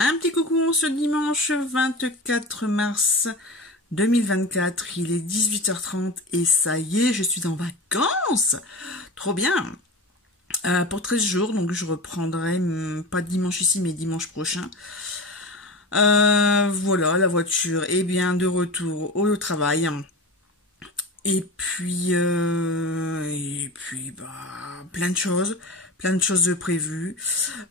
Un petit coucou ce dimanche 24 mars 2024, il est 18h30 et ça y est, je suis en vacances. Trop bien. Pour 13 jours, donc je reprendrai, pas dimanche ici, mais dimanche prochain. Voilà, la voiture est bien de retour au travail. Et puis, plein de choses de prévues,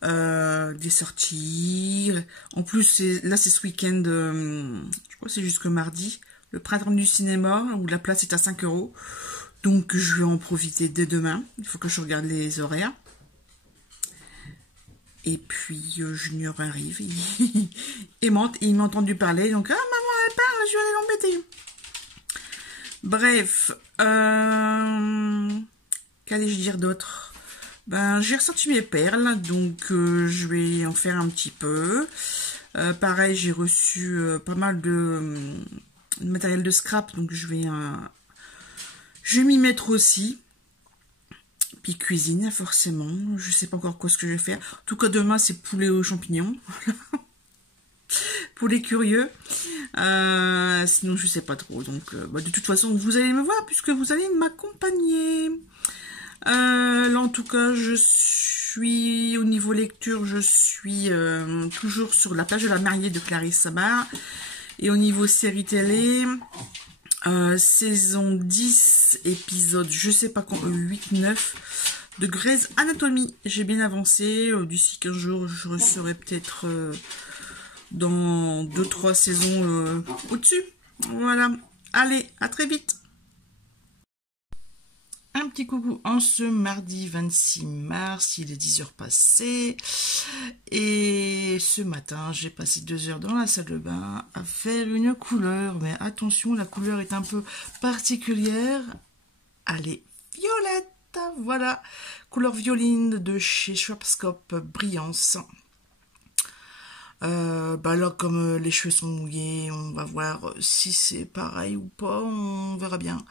des sorties. En plus, là, c'est ce week-end, je crois que c'est jusque mardi, le printemps du cinéma, où la place est à 5 euros. Donc, je vais en profiter dès demain. Il faut que je regarde les horaires. Et puis, Junior arrive. Il m'a entendu parler. Donc, ah, maman, elle parle, je vais aller l'embêter. Bref, qu'allais-je dire d'autre? Ben, j'ai ressorti mes perles, donc je vais en faire un petit peu. Pareil, j'ai reçu pas mal de matériel de scrap, donc je vais m'y mettre aussi. Puis cuisine, forcément. Je sais pas encore quoi ce que je vais faire. En tout cas, demain, c'est poulet aux champignons. Pour les curieux. Sinon, je sais pas trop. Donc, de toute façon, vous allez me voir puisque vous allez m'accompagner. Là, en tout cas, je suis, au niveau lecture, je suis toujours sur La plage de la mariée de Clarisse Sabar. Et au niveau série télé, saison 10, épisode, je sais pas quand, 8-9, de Grey's Anatomy. J'ai bien avancé. D'ici 15 jours, je serai peut-être dans 2-3 saisons au-dessus. Voilà. Allez, à très vite. Un petit coucou en ce mardi 26 mars, il est 10h passées. Et ce matin, j'ai passé 2 heures dans la salle de bain à faire une couleur. Mais attention, la couleur est un peu particulière. Elle est violette. Voilà. Couleur violine de chez Schwarzkopf Brillance. Là, comme les cheveux sont mouillés, on va voir si c'est pareil ou pas, on verra bien.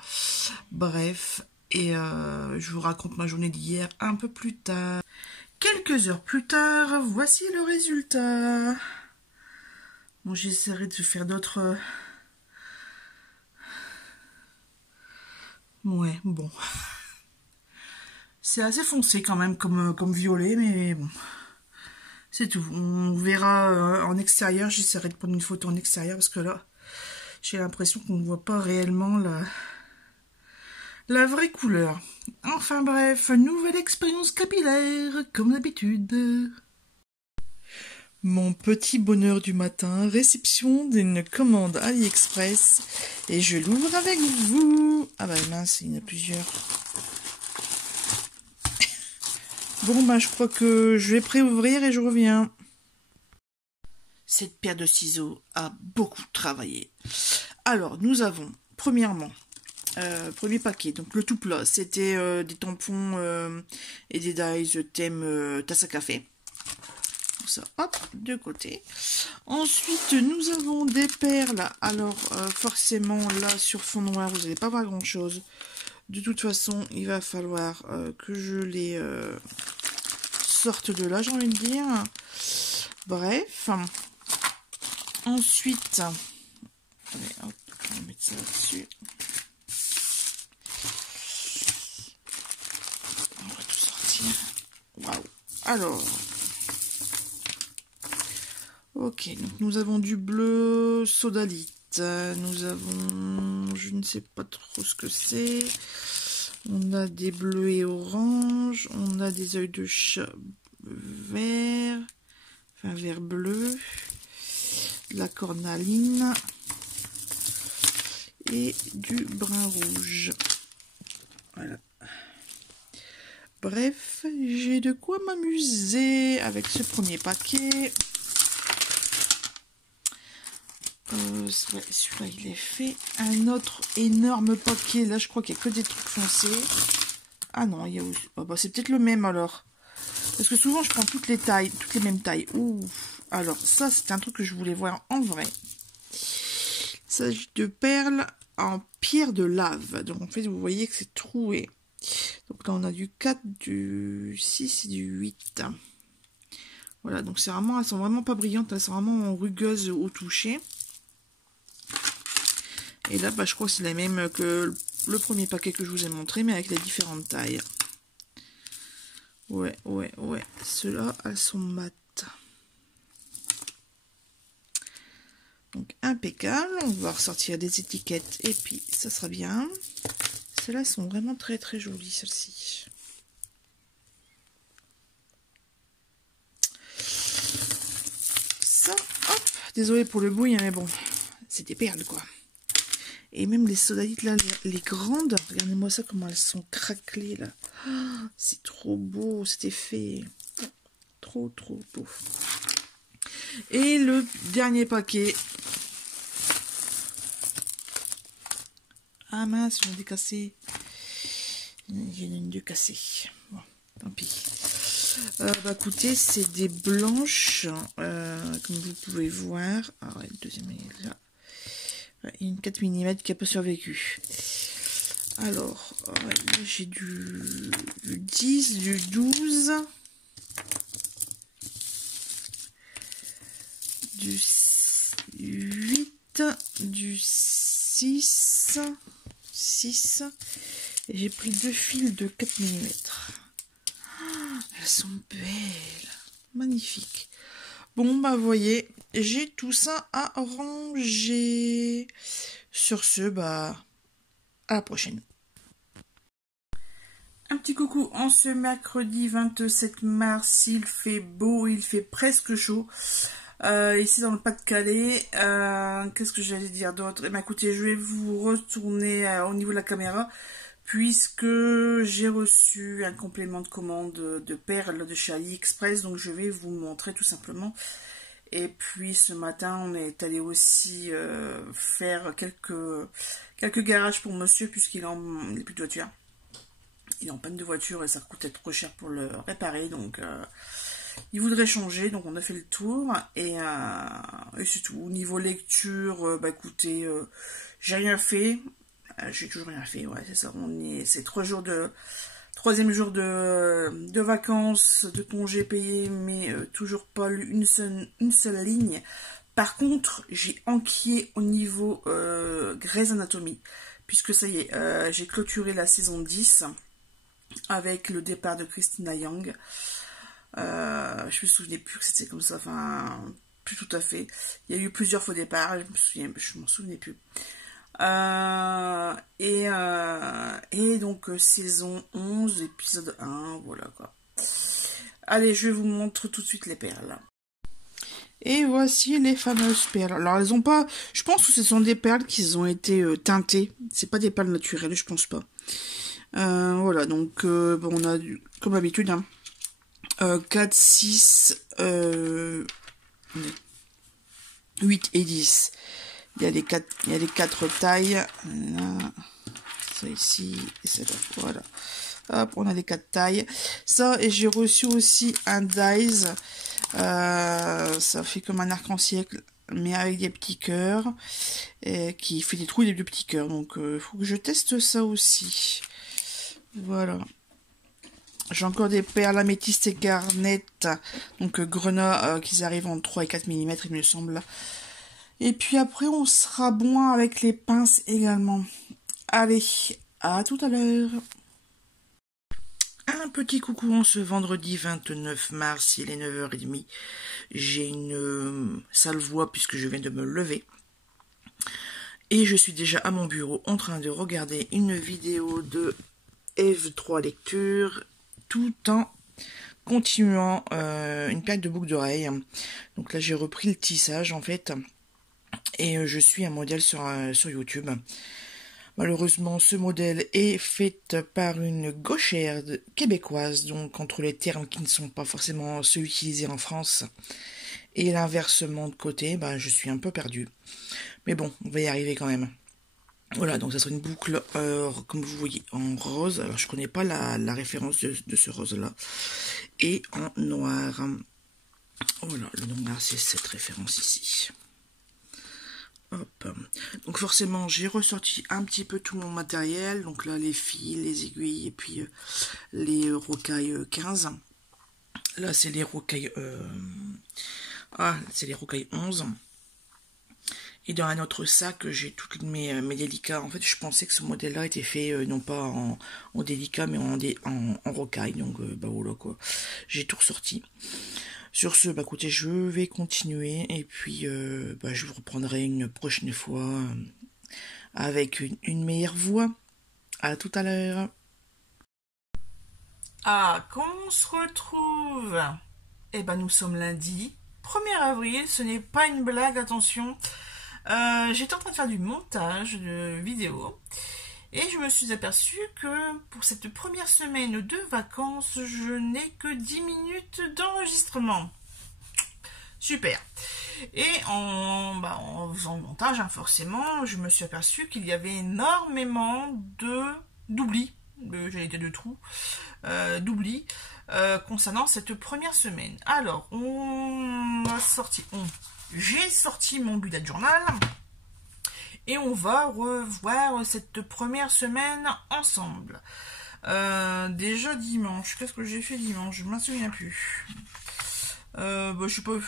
Bref, et je vous raconte ma journée d'hier un peu plus tard. Quelques heures plus tard, voici le résultat. Bon, j'essaierai de faire d'autres... Ouais, bon. C'est assez foncé quand même comme violet, mais bon. C'est tout. On verra en extérieur. J'essaierai de prendre une photo en extérieur parce que là, j'ai l'impression qu'on ne voit pas réellement la vraie couleur. Enfin bref, nouvelle expérience capillaire, comme d'habitude. Mon petit bonheur du matin, réception d'une commande AliExpress. Et je l'ouvre avec vous. Ah bah mince, il y en a plusieurs. Bon bah je crois que je vais préouvrir et je reviens. Cette paire de ciseaux a beaucoup travaillé. Alors, nous avons, premièrement, premier paquet, donc le tout plat, c'était des tampons et des dies thème tasse à café. Donc ça, hop, de côté. Ensuite, nous avons des perles. Alors, forcément, là, sur fond noir, vous n'allez pas voir grand-chose. De toute façon, il va falloir que je les sorte de là, j'ai envie de dire. Bref. Ensuite, allez, hop, on va mettre ça là-dessus. On va tout sortir. Waouh. Alors, ok, donc nous avons du bleu sodalite. Nous avons, je ne sais pas trop ce que c'est. On a des bleus et orange. On a des œils de chat vert, enfin vert bleu. La cornaline et du brun rouge. Voilà. Bref, j'ai de quoi m'amuser avec ce premier paquet. Celui-là, il est fait. Un autre énorme paquet. Là, je crois qu'il n'y a que des trucs foncés. Ah non, il y a aussi... Oh, bah, c'est peut-être le même alors. Parce que souvent, je prends toutes les tailles, toutes les mêmes tailles. Ouh. Alors, ça, c'est un truc que je voulais voir en vrai. Il s'agit de perles en pierre de lave. Donc, en fait, vous voyez que c'est troué. Donc là, on a du 4, du 6 et du 8. Voilà, donc c'est vraiment, elles sont vraiment pas brillantes, elles sont vraiment rugueuses au toucher. Et là, bah, je crois que c'est la même que le premier paquet que je vous ai montré, mais avec les différentes tailles. Ouais. Ceux-là, elles sont mates. Donc impeccable, on va ressortir des étiquettes et puis ça sera bien. Celles-là sont vraiment très très jolies, celles-ci. Ça, hop, désolé pour le bruit, hein, mais bon, c'est des perles quoi. Et même les sodalites là, les grandes, regardez-moi ça comment elles sont craquelées là. Oh, c'est trop beau cet effet, trop beau. Et le dernier paquet. Ah mince, j'en ai cassé. J'ai une de cassée. Bon, tant pis. Bah écoutez, c'est des blanches, comme vous pouvez voir. Ah ouais, le deuxième est là. Ouais, une 4 mm qui a pas survécu. Alors, j'ai du 10, du 12, du 8, du 6, et j'ai pris 2 fils de 4 mm. Elles sont belles, magnifiques. Bon bah vous voyez, j'ai tout ça à ranger. Sur ce, bah à la prochaine. Un petit coucou en ce mercredi 27 mars, il fait beau, il fait presque chaud. Ici dans le Pas-de-Calais, qu'est-ce que j'allais dire d'autre? Eh bien, écoutez, je vais vous retourner au niveau de la caméra, puisque j'ai reçu un complément de commande de perles de chez AliExpress, donc je vais vous montrer tout simplement. Et puis ce matin, on est allé aussi faire quelques garages pour monsieur, puisqu'il n'a plus de voiture. Il est en panne de voiture et ça coûtait trop cher pour le réparer, donc il voudrait changer, donc on a fait le tour et c'est tout. Au niveau lecture, bah écoutez, j'ai rien fait, j'ai toujours rien fait, ouais c'est ça, c'est 3 jours de troisième jour de vacances, de congés payés, mais toujours pas lu une seule ligne. Par contre, j'ai enquillé au niveau Grey's Anatomy, puisque ça y est, j'ai clôturé la saison 10 avec le départ de Christina Yang. Je me souvenais plus que c'était comme ça, enfin, plus tout à fait. Il y a eu plusieurs faux départs, je m'en souvenais plus. Et donc saison 11, épisode 1, voilà quoi. Allez, je vous montre tout de suite les perles. Et voici les fameuses perles. Alors elles ont pas, je pense que ce sont des perles qui ont été teintées. C'est pas des perles naturelles, je pense pas. Voilà, donc bon, on a comme d'habitude hein, 4, 6, 8 et 10. Il y a les 4 tailles. Là, ça ici et celle-là. Voilà. Hop, on a les 4 tailles. Ça, et j'ai reçu aussi un dies. Ça fait comme un arc-en-ciel, mais avec des petits cœurs. Qui fait des trous et des petits cœurs. Donc, il faut que je teste ça aussi. Voilà. J'ai encore des perles améthystes et garnettes. Donc, grenat, qui arrivent en 3 et 4 mm, il me semble. Et puis après, on sera bon avec les pinces également. Allez, à tout à l'heure. Un petit coucou en ce vendredi 29 mars, il est 9h30. J'ai une sale voix puisque je viens de me lever. Et je suis déjà à mon bureau en train de regarder une vidéo de Eve 3 lecture tout en continuant une paire de boucles d'oreilles. Donc là, j'ai repris le tissage en fait. Et je suis un modèle sur YouTube. Malheureusement, ce modèle est fait par une gauchère québécoise, donc entre les termes qui ne sont pas forcément ceux utilisés en France et l'inversement de côté, ben, je suis un peu perdue. Mais bon, on va y arriver quand même. Voilà, donc ça sera une boucle, comme vous voyez, en rose. Alors, je connais pas la référence de ce rose-là. Et en noir. Voilà, le noir, c'est cette référence ici. Hop. Donc forcément j'ai ressorti un petit peu tout mon matériel, donc là les fils, les aiguilles et puis les rocailles 15. Là, c'est les rocailles... c'est les rocailles 11. Et dans un autre sac, j'ai toutes mes délicats. En fait, je pensais que ce modèle-là était fait non pas en délicat, mais en rocaille. Donc, bah voilà quoi. J'ai tout ressorti. Sur ce, bah écoutez, je vais continuer. Et puis, bah, je vous reprendrai une prochaine fois avec une meilleure voix. À tout à l'heure. Ah, comment on se retrouve? Eh ben, nous sommes lundi, 1er avril. Ce n'est pas une blague, attention. J'étais en train de faire du montage de vidéos et je me suis aperçue que pour cette première semaine de vacances, je n'ai que 10 minutes d'enregistrement. Super. Et en faisant le montage, forcément, je me suis aperçue qu'il y avait énormément d'oublis, j'allais dire de trous, d'oublis concernant cette première semaine. Alors, j'ai sorti mon bullet journal et on va revoir cette première semaine ensemble. Déjà dimanche, qu'est-ce que j'ai fait dimanche? Je ne m'en souviens plus. Je sais pas,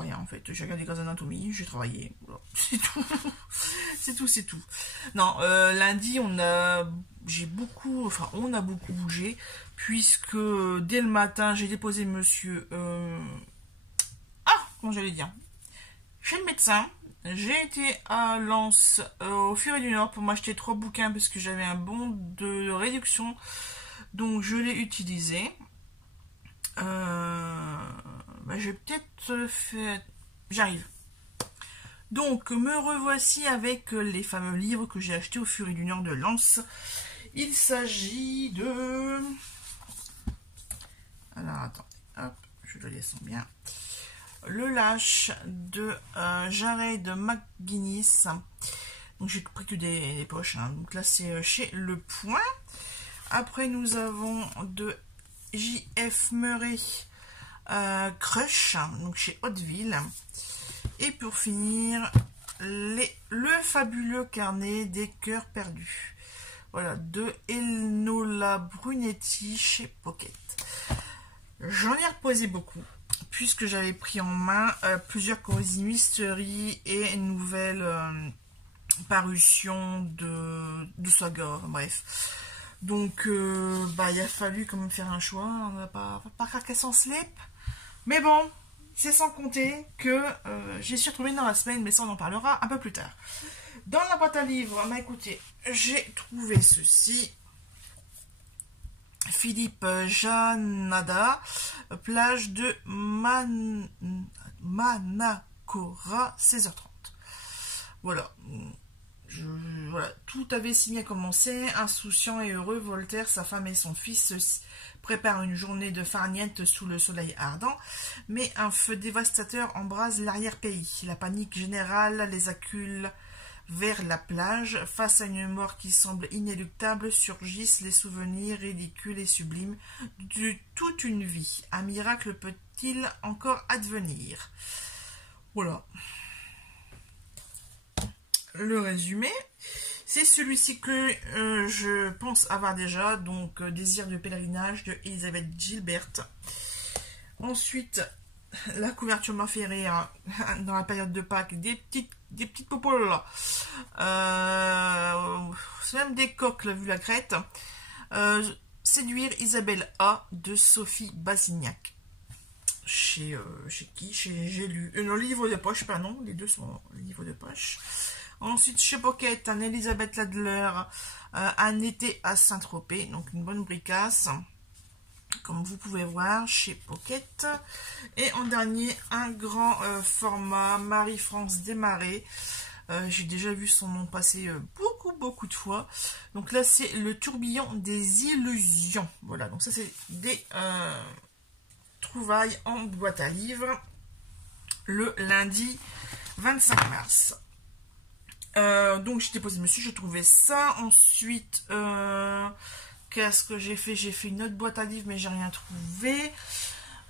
rien en fait. J'ai regardé Grey's Anatomy, j'ai travaillé, voilà. C'est tout. c'est tout. Non, lundi on a beaucoup bougé puisque dès le matin j'ai déposé monsieur comment j'allais dire, chez le médecin. J'ai été à Lens au Furet du Nord pour m'acheter 3 bouquins parce que j'avais un bon de réduction, donc je l'ai utilisé. Je vais peut-être faire... J'arrive. Donc, me revoici avec les fameux livres que j'ai achetés au Furet du Nord de Lens. Il s'agit de... Alors, attendez. Hop, je le descends bien. Le Lâche de Jared McGuinness. Donc, j'ai pris que des poches. Hein. Donc là, c'est chez Le Point. Après, nous avons de J.F. Murray. Crush, donc chez Hauteville. Et pour finir, le fabuleux carnet des cœurs perdus. Voilà, de Enola Brunetti chez Pocket. J'en ai reposé beaucoup, puisque j'avais pris en main plusieurs Cozy Mystery et nouvelles parutions de saga, bref. Donc, il a fallu quand même faire un choix. On va pas craquer sans slip. Mais bon, c'est sans compter que j'ai su retrouver dans la semaine, mais ça on en parlera un peu plus tard. Dans la boîte à livres, écoutez, j'ai trouvé ceci. Philippe Janada, plage de Manacora, 16h30. Voilà. Voilà, tout avait signé à commencer. Insouciant et heureux, Voltaire, sa femme et son fils préparent une journée de farniente sous le soleil ardent, mais un feu dévastateur embrase l'arrière-pays. La panique générale les accule vers la plage. Face à une mort qui semble inéluctable, surgissent les souvenirs ridicules et sublimes de toute une vie. Un miracle peut-il encore advenir? Voilà. Le résumé, c'est celui-ci que je pense avoir déjà, donc Désir de pèlerinage de Elisabeth Gilbert. Ensuite, la couverture m'a fait rire dans la période de Pâques, des petites popoles là. C'est même des coques là, vu la crête. Séduire Isabelle A de Sophie Basignac. Chez qui? J'ai lu le livre de poche, pardon, les deux sont les livres de poche. Ensuite, chez Pocket, un Elisabeth Ladler, un été à Saint-Tropez, donc une bonne bricasse, comme vous pouvez voir, chez Pocket. Et en dernier, un grand format, Marie-France Desmarais. J'ai déjà vu son nom passer beaucoup de fois. Donc là, c'est le tourbillon des illusions. Voilà, donc ça, c'est des trouvailles en boîte à livres, le lundi 25 mars. Donc j'ai déposé monsieur, j'ai trouvé ça. Ensuite, qu'est-ce que j'ai fait? J'ai fait une autre boîte à livres, mais j'ai rien trouvé.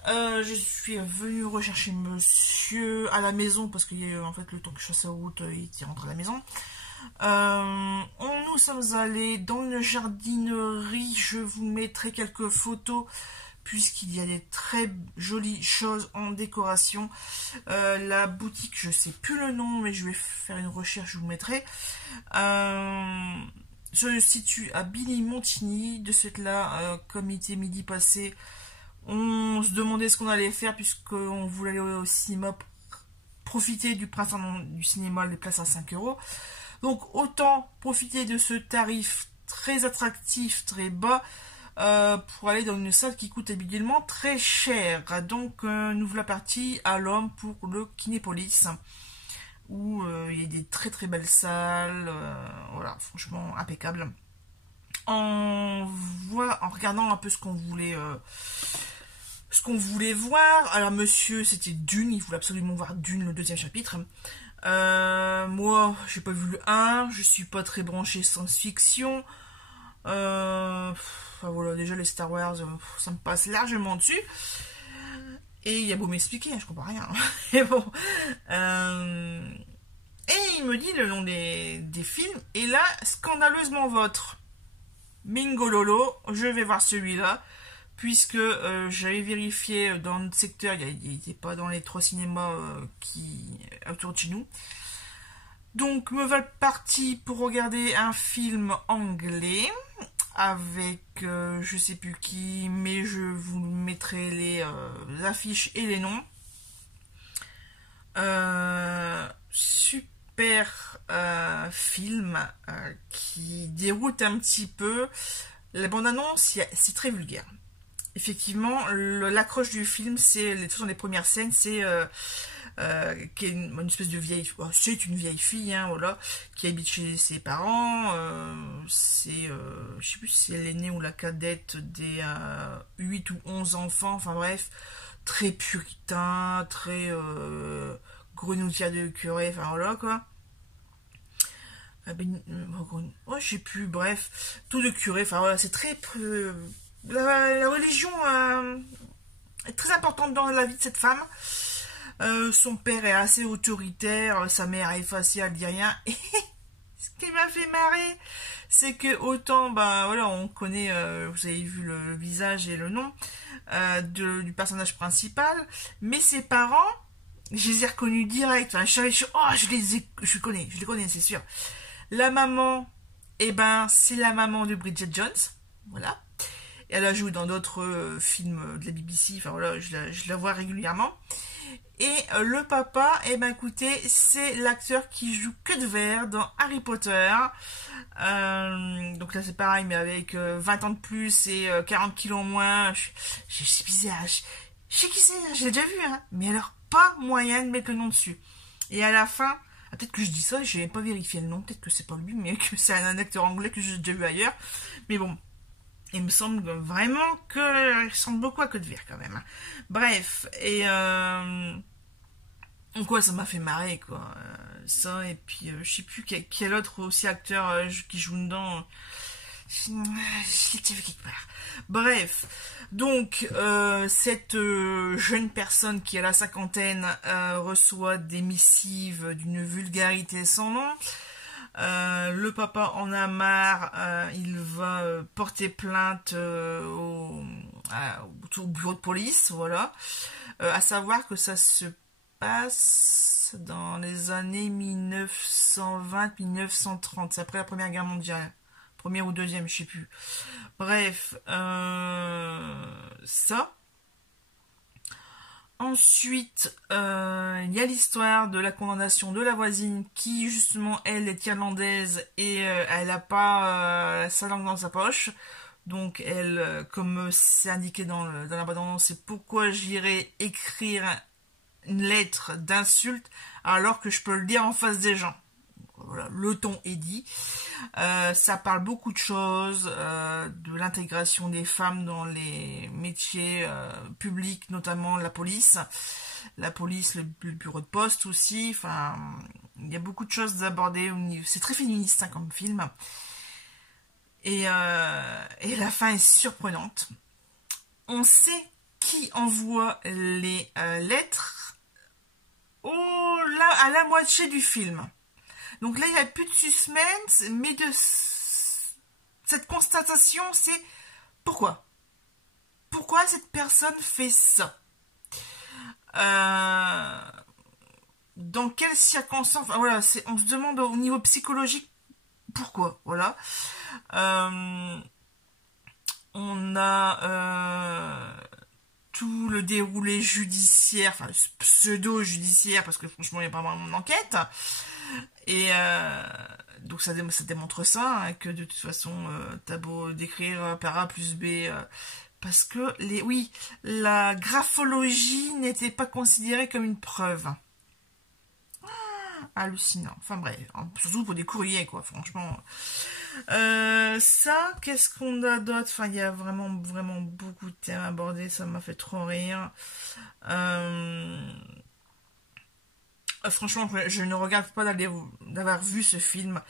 Je suis venue rechercher monsieur à la maison, parce qu'il y a en fait le temps que je fasse sa route, il rentre à la maison. Nous sommes allés dans une jardinerie, je vous mettrai quelques photos, puisqu'il y a des très jolies choses en décoration. La boutique, je sais plus le nom, mais je vais faire une recherche, je vous mettrai. Se situe à Billy-Montigny. De ce fait-là, comme il était midi passé, on se demandait ce qu'on allait faire, puisqu'on voulait aller au cinéma, profiter du printemps du cinéma, les places à 5 €. Donc autant profiter de ce tarif très attractif, très bas, pour aller dans une salle qui coûte habituellement très cher. Donc nous voilà partis à l'Homme pour le Kinépolis, où il y a des très très belles salles, voilà, franchement impeccable. En regardant un peu ce qu'on voulait voir. Alors monsieur, c'était Dune, il voulait absolument voir Dune, le 2e chapitre. Moi, j'ai pas vu le 1, je suis pas très branché science-fiction. Enfin, voilà, déjà les Star Wars, ça me passe largement dessus. Et il a beau m'expliquer, hein, je comprends rien. Et bon. Et il me dit le nom des films, et là, scandaleusement vôtre. Bingo lolo, je vais voir celui-là, puisque j'avais vérifié dans notre secteur, il n'était pas dans les 3 cinémas qui autour de chez nous. Donc me voilà parti pour regarder un film anglais avec je sais plus qui, mais je vous mettrai les affiches et les noms. Super film qui déroute un petit peu. La bande-annonce, c'est très vulgaire. Effectivement, l'accroche du film, c'est les premières scènes, c'est qui est une espèce de vieille, c'est une vieille fille, hein, voilà, qui habite chez ses parents. C'est, je sais plus si c'est l'aînée ou la cadette des 8 ou 11 enfants. Enfin bref, très puritain, très grenouillère de curé. Enfin voilà quoi. Ouais, je sais plus. Bref, tout de curé. Enfin voilà, c'est très la religion est très importante dans la vie de cette femme. Son père est assez autoritaire, sa mère est facile, elle dit rien. Et ce qui m'a fait marrer, c'est que autant, bah voilà, on connaît, vous avez vu le visage et le nom du personnage principal, mais ses parents, je les ai reconnus direct. Enfin, je les connais, c'est sûr. La maman, eh ben, c'est la maman de Bridget Jones, voilà. Elle a joué dans d'autres films de la BBC, enfin voilà, je la vois régulièrement. Et le papa, eh ben écoutez, c'est l'acteur qui joue Cuthbert dans Harry Potter. Donc là c'est pareil, mais avec 20 ans de plus et 40 kilos en moins. Je sais bizarre, je sais qui c'est, hein, je l'ai déjà vu, hein. Mais alors, pas moyen de mettre le nom dessus. Et à la fin, peut-être que je dis ça, j'ai pas vérifié le nom, peut-être que c'est pas lui, mais que c'est un acteur anglais que j'ai déjà vu ailleurs. Mais bon, il me semble vraiment qu'il ressemble beaucoup à Cuthbert quand même. Bref, et quoi, ça m'a fait marrer quoi. Ça, et puis je sais plus quel autre aussi acteur qui joue dedans. Je l'ai déjà vu quelque part. Bref, donc cette jeune personne qui a la cinquantaine reçoit des missives d'une vulgarité sans nom. Le papa en a marre, il va porter plainte au bureau de police, voilà. À savoir que ça se passe dans les années 1920-1930, c'est après la Première Guerre mondiale. Première ou deuxième, je sais plus. Bref, ça. Ensuite, il y a l'histoire de la condamnation de la voisine qui, justement, elle est irlandaise et elle n'a pas sa langue dans sa poche. Donc, elle, comme c'est indiqué dans la bande-annonce, c'est pourquoi j'irai écrire une lettre d'insulte alors que je peux le dire en face des gens. Voilà, le ton est dit. Ça parle beaucoup de choses, de l'intégration des femmes dans les métiers publics, notamment la police, le bureau de poste aussi. Enfin, il y a beaucoup de choses abordées. C'est très féministe hein, comme film. Et la fin est surprenante. On sait qui envoie les lettres à la moitié du film. Donc là, il n'y a plus de suspense, mais cette constatation, c'est pourquoi. pourquoi cette personne fait ça? Dans quelles circonstances? Enfin, voilà, on se demande au niveau psychologique pourquoi, voilà. On a tout le déroulé judiciaire, enfin pseudo-judiciaire, parce que franchement, il n'y a pas vraiment d'enquête. Et donc ça démontre ça, hein, que de toute façon, t'as beau décrire par A plus B, parce que oui, la graphologie n'était pas considérée comme une preuve. Hallucinant. Enfin bref, surtout pour des courriers, quoi, franchement. Ça, qu'est-ce qu'on a d'autre? Enfin, il y a vraiment, vraiment beaucoup de thèmes abordés, ça m'a fait trop rire. Franchement, je ne regarde pas d'avoir vu ce film.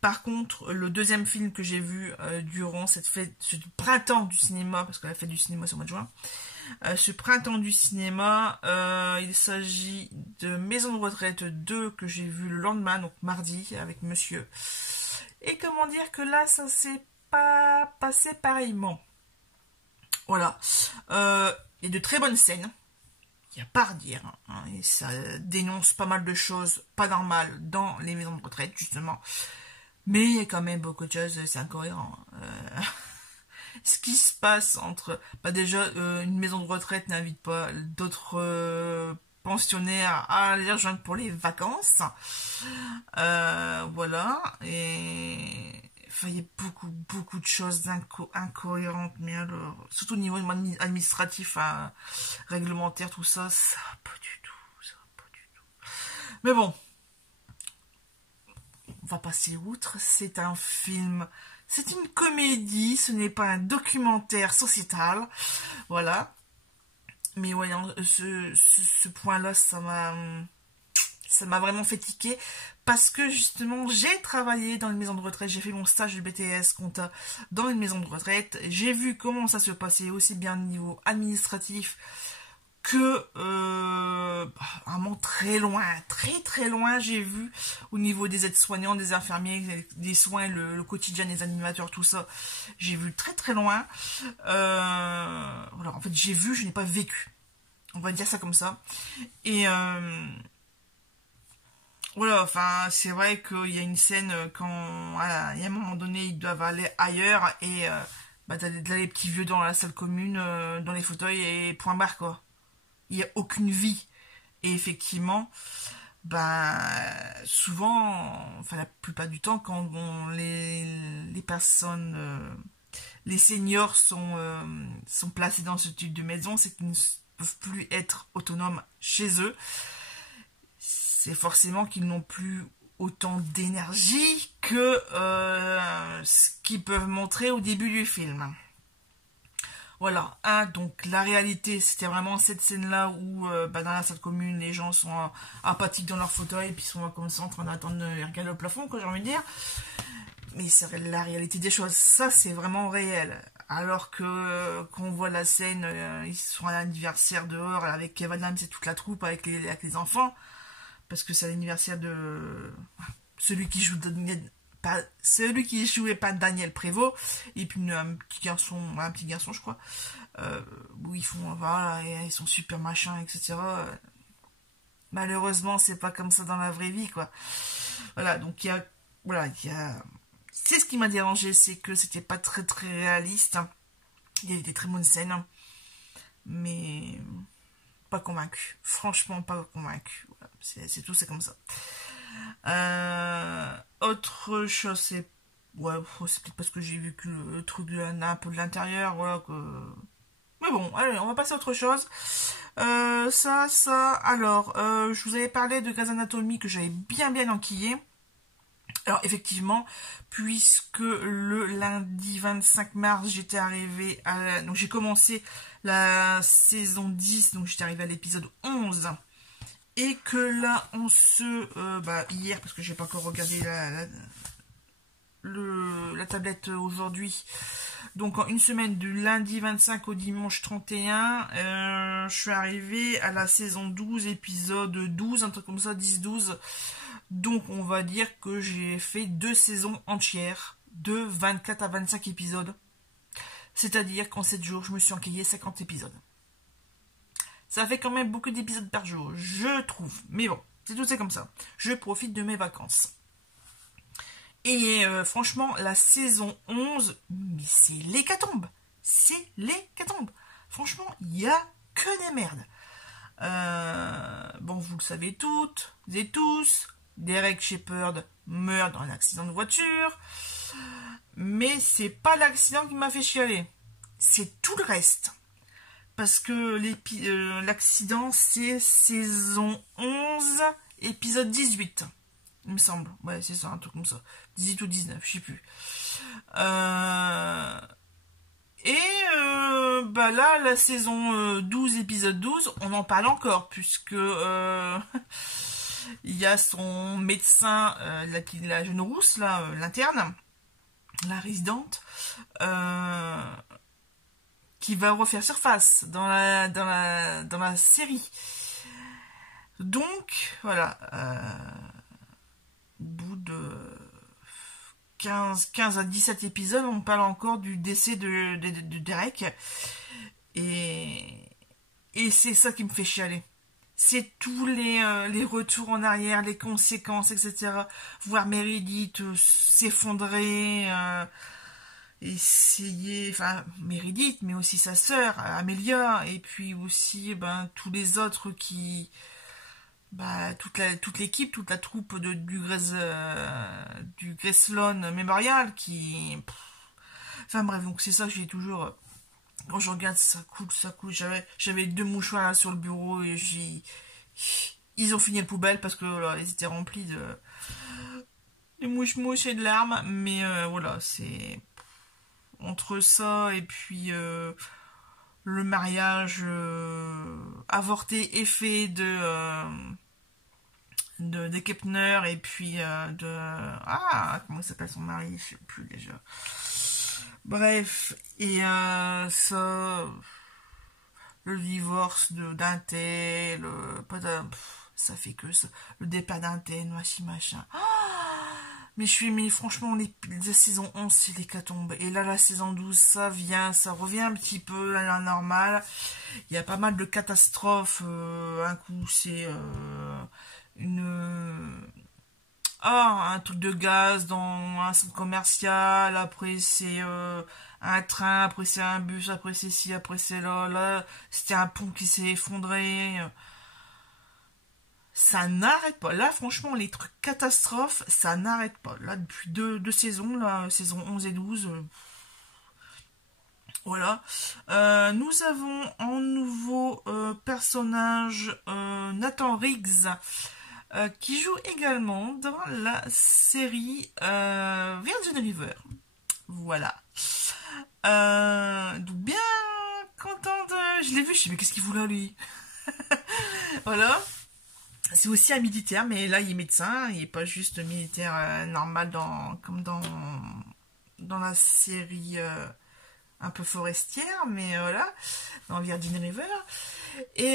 Par contre, le deuxième film que j'ai vu durant ce printemps du cinéma, parce que la fête du cinéma c'est au mois de juin, ce printemps du cinéma, il s'agit de Maison de retraite 2 que j'ai vu le lendemain, donc mardi, avec monsieur. Et comment dire que là, ça s'est pas passé pareillement. Voilà. Il y a de très bonnes scènes. Il n'y a pas à redire. Hein, et ça dénonce pas mal de choses pas normales dans les maisons de retraite, justement. Mais il y a quand même beaucoup de choses, c'est incohérent. Ce qui se passe entre... Bah déjà, une maison de retraite n'invite pas d'autres pensionnaires à aller rejoindre pour les vacances. Voilà. Et... Enfin, il y a beaucoup, beaucoup de choses incohérentes, mais alors... Surtout au niveau administratif, réglementaire, tout ça, ça va pas du tout. Ça va pas du tout. Mais bon. On va passer outre. C'est un film... C'est une comédie, ce n'est pas un documentaire sociétal. Voilà. Mais voyons, ce point-là, ça m'a vraiment fait tiquer. Parce que justement, j'ai travaillé dans une maison de retraite. J'ai fait mon stage de BTS compta dans une maison de retraite. J'ai vu comment ça se passait aussi bien au niveau administratif que vraiment très loin, très loin, j'ai vu au niveau des aides-soignants, des infirmiers, des soins, le quotidien des animateurs, tout ça, j'ai vu très loin. Voilà, en fait j'ai vu, je n'ai pas vécu, on va dire ça comme ça. Et voilà, enfin c'est vrai qu'il y a une scène quand voilà, il y a un moment donné ils doivent aller ailleurs et t'as les petits vieux dans la salle commune, dans les fauteuils et point barre quoi. Il n'y a aucune vie. Et effectivement, souvent, enfin la plupart du temps, quand les personnes, les seniors sont placés dans ce type de maison, c'est qu'ils ne peuvent plus être autonomes chez eux. C'est forcément qu'ils n'ont plus autant d'énergie que ce qu'ils peuvent montrer au début du film. Voilà, donc la réalité, c'était vraiment cette scène-là où dans la salle commune, les gens sont apathiques dans leur fauteuil et puis sont comme ça en train d'attendre de regarder le plafond, quoi, j'ai envie de dire. Mais c'est la réalité des choses, ça c'est vraiment réel. Alors que quand on voit la scène, ils sont à l'anniversaire dehors avec Kevin Adams et toute la troupe avec les enfants, parce que c'est l'anniversaire de celui qui joue celui qui jouait pas Daniel Prévost et puis un petit garçon je crois, où ils font voilà et ils sont super machin etc. Malheureusement c'est pas comme ça dans la vraie vie quoi. Voilà, donc il y a c'est ce qui m'a dérangé, c'est que c'était pas très réaliste. Il y avait des très bonnes scènes mais pas convaincu, franchement pas convaincu. Voilà, c'est tout, c'est comme ça. Autre chose, c'est peut-être parce que j'ai vécu le truc un peu de l'intérieur, voilà que... Mais bon, allez, on va passer à autre chose. Alors, je vous avais parlé de Grey's Anatomy que j'avais bien enquillé. Alors effectivement, puisque le lundi 25 mars, j'étais arrivée donc j'ai commencé la saison 10, donc j'étais arrivée à l'épisode 11. Et que là, hier, parce que j'ai pas encore regardé la tablette aujourd'hui. Donc en une semaine, du lundi 25 au dimanche 31, je suis arrivée à la saison 12, épisode 12, un truc comme ça, 10-12. Donc on va dire que j'ai fait 2 saisons entières, de 24 à 25 épisodes. C'est-à-dire qu'en 7 jours, je me suis enquillé 50 épisodes. Ça fait quand même beaucoup d'épisodes par jour, je trouve. Mais bon, c'est comme ça. Je profite de mes vacances. Et franchement, la saison 11, mais c'est l'hécatombe. C'est l'hécatombe. Franchement, il n'y a que des merdes. Bon, vous le savez toutes et tous, Derek Shepherd meurt dans un accident de voiture. Mais c'est pas l'accident qui m'a fait chialer. C'est tout le reste. Parce que l'accident, c'est saison 11, épisode 18. Il me semble. Ouais, c'est ça, un truc comme ça. 18 ou 19, je sais plus. Bah là, la saison 12, épisode 12, on en parle encore, puisque il y a son médecin, la jeune rousse, là, l'interne, la résidente, qui va refaire surface dans la série. Donc, voilà, au bout de 15 à 17 épisodes, on parle encore du décès de Derek. Et c'est ça qui me fait chialer. C'est tous les retours en arrière, les conséquences, etc. Voir Meredith s'effondrer, essayer, enfin Meredith, mais aussi sa sœur Amelia, et puis aussi tous les autres qui, toute l'équipe, toute la troupe du Graceland Memorial qui, enfin bref, donc c'est ça que j'ai toujours, quand je regarde, ça coule, j'avais 2 mouchoirs là sur le bureau et ils ont fini la poubelle parce que là, ils étaient remplis de mouches et de larmes, mais voilà, c'est entre ça et puis le mariage avorté et fait de Kepner et puis comment s'appelle son mari, je sais plus déjà. Bref, et ça, le divorce d'un tel, ça fait que ça, le départ d'un tel, machin. Mais franchement, la saison 11, c'est l'hécatombe. Et là, la saison 12, ça revient un petit peu à la normale. Il y a pas mal de catastrophes. Un coup, c'est un truc de gaz dans un centre commercial. Après, c'est un train. Après, c'est un bus. Après, c'est ci. Après, c'est là. Là, c'était un pont qui s'est effondré. Ça n'arrête pas. Là, franchement, les trucs catastrophes, ça n'arrête pas. Là, depuis deux saisons, là, saison 11 et 12, voilà. Nous avons en nouveau personnage Nathan Riggs, qui joue également dans la série Virgin River. Voilà. Donc, bien content de... Je l'ai vu, je sais mais qu'est-ce qu'il fout là, lui. Voilà. C'est aussi un militaire, mais là il est médecin, il n'est pas juste militaire normal comme dans la série un peu forestière, mais voilà, dans Virgin River. Et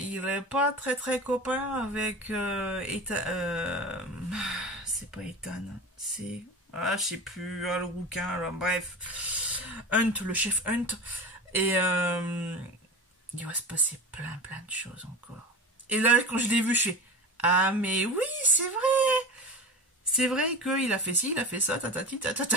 il n'est pas très très copain avec c'est pas Ethan, c'est je sais plus, le rouquin, alors, bref, Hunt, le chef Hunt, et il va se passer plein de choses encore. Et là, quand je l'ai vu, je fais ah, mais oui, c'est vrai! C'est vrai qu'il a fait ci, il a fait ça, tatati, tatata.